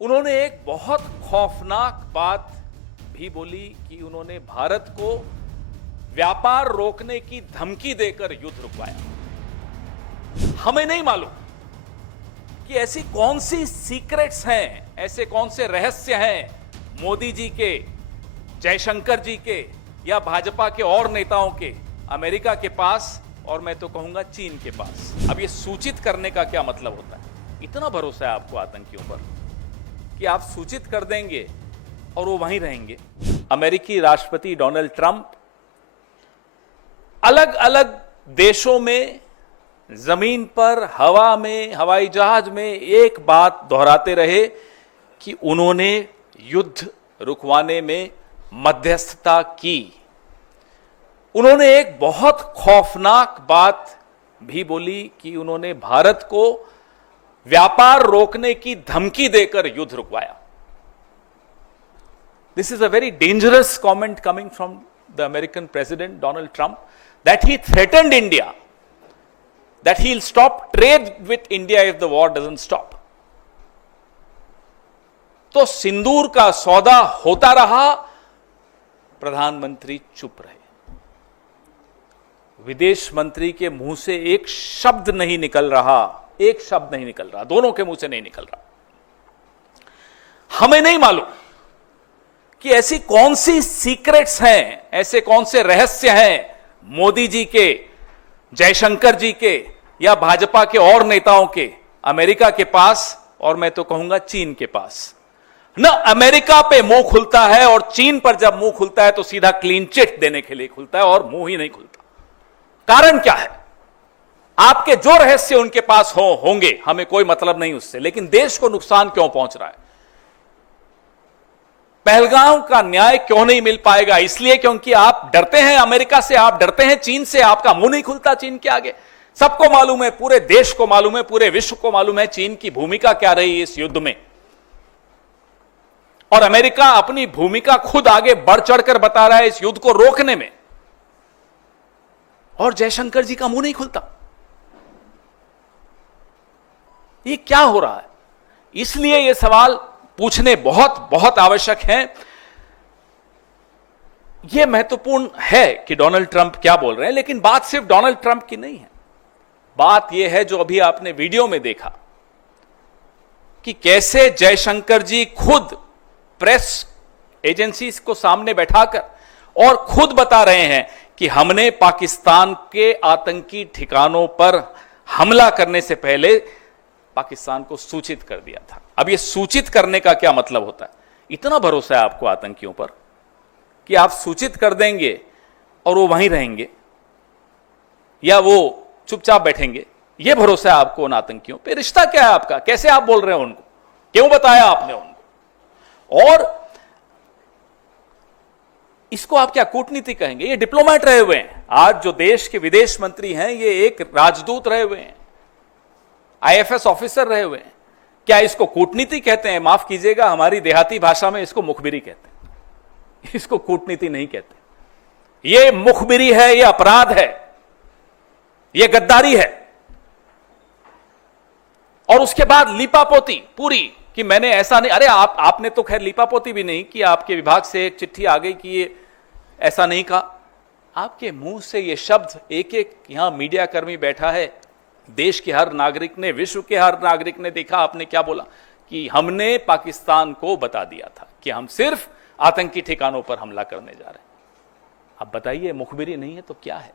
उन्होंने एक बहुत खौफनाक बात भी बोली कि उन्होंने भारत को व्यापार रोकने की धमकी देकर युद्ध रुकवाया। हमें नहीं मालूम कि ऐसी कौन सी सीक्रेट्स हैं, ऐसे कौन से रहस्य हैं मोदी जी के, जयशंकर जी के या भाजपा के और नेताओं के, अमेरिका के पास और मैं तो कहूंगा चीन के पास। अब ये सूचित करने का क्या मतलब होता है? इतना भरोसा है आपको आतंकियों पर कि आप सूचित कर देंगे और वो वहीं रहेंगे। अमेरिकी राष्ट्रपति डोनाल्ड ट्रंप अलग अलग देशों में, जमीन पर, हवा में, हवाई जहाज में एक बात दोहराते रहे कि उन्होंने युद्ध रुकवाने में मध्यस्थता की। उन्होंने एक बहुत खौफनाक बात भी बोली कि उन्होंने भारत को व्यापार रोकने की धमकी देकर युद्ध रुकवाया। This is a very dangerous comment coming from the American President Donald Trump, that he threatened India, that he'll stop trade with India if the war doesn't stop. तो सिंदूर का सौदा होता रहा, प्रधानमंत्री चुप रहे। विदेश मंत्री के मुंह से एक शब्द नहीं निकल रहा, एक शब्द नहीं निकल रहा, दोनों के मुंह से नहीं निकल रहा। हमें नहीं मालूम कि ऐसी कौन सी सीक्रेट्स हैं, ऐसे कौन से रहस्य हैं मोदी जी के, जयशंकर जी के या भाजपा के और नेताओं के, अमेरिका के पास और मैं तो कहूंगा चीन के पास। न अमेरिका पे मुंह खुलता है और चीन पर जब मुंह खुलता है तो सीधा क्लीन चिट देने के लिए खुलता है और मुंह ही नहीं खुलता। कारण क्या है? आपके जो रहस्य उनके पास होंगे, हमें कोई मतलब नहीं उससे, लेकिन देश को नुकसान क्यों पहुंच रहा है? पहलगाम का न्याय क्यों नहीं मिल पाएगा? इसलिए क्योंकि आप डरते हैं अमेरिका से, आप डरते हैं चीन से, आपका मुंह नहीं खुलता चीन के आगे। सबको मालूम है, पूरे देश को मालूम है, पूरे विश्व को मालूम है चीन की भूमिका क्या रही इस युद्ध में। और अमेरिका अपनी भूमिका खुद आगे बढ़ चढ़कर बता रहा है इस युद्ध को रोकने में, और जयशंकर जी का मुंह नहीं खुलता। ये क्या हो रहा है? इसलिए ये सवाल पूछने बहुत बहुत आवश्यक हैं। यह महत्वपूर्ण है कि डोनाल्ड ट्रंप क्या बोल रहे हैं, लेकिन बात सिर्फ डोनाल्ड ट्रंप की नहीं है। बात यह है जो अभी आपने वीडियो में देखा कि कैसे जयशंकर जी खुद प्रेस एजेंसीज को सामने बैठाकर और खुद बता रहे हैं कि हमने पाकिस्तान के आतंकी ठिकानों पर हमला करने से पहले पाकिस्तान को सूचित कर दिया था। अब यह सूचित करने का क्या मतलब होता है? इतना भरोसा है आपको आतंकियों पर कि आप सूचित कर देंगे और वो वहीं रहेंगे या वो चुपचाप बैठेंगे? यह भरोसा है आपको उन आतंकियों पे? रिश्ता क्या है आपका? कैसे आप बोल रहे हैं उनको? क्यों बताया आपने उनको? और इसको आप क्या कूटनीति कहेंगे? ये डिप्लोमेट रहे हुए हैं। आज जो देश के विदेश मंत्री हैं ये एक राजदूत रहे हुए हैं, आईएफएस ऑफिसर रहे हुए हैं। क्या इसको कूटनीति कहते हैं? माफ कीजिएगा, हमारी देहाती भाषा में इसको मुखबिरी कहते हैं, इसको कूटनीति नहीं कहते। ये मुखबिरी है, ये अपराध है, ये गद्दारी है। और उसके बाद लीपापोती पूरी कि मैंने ऐसा नहीं। अरे आपने तो खैर लीपापोती भी नहीं कि आपके विभाग से एक चिट्ठी आ गई कि ये ऐसा नहीं कहा। आपके मुंह से ये शब्द एक एक यहां मीडिया कर्मी बैठा है, देश के हर नागरिक ने, विश्व के हर नागरिक ने देखा आपने क्या बोला कि हमने पाकिस्तान को बता दिया था कि हम सिर्फ आतंकी ठिकानों पर हमला करने जा रहे हैं। अब बताइए, मुखबिरी नहीं है तो क्या है?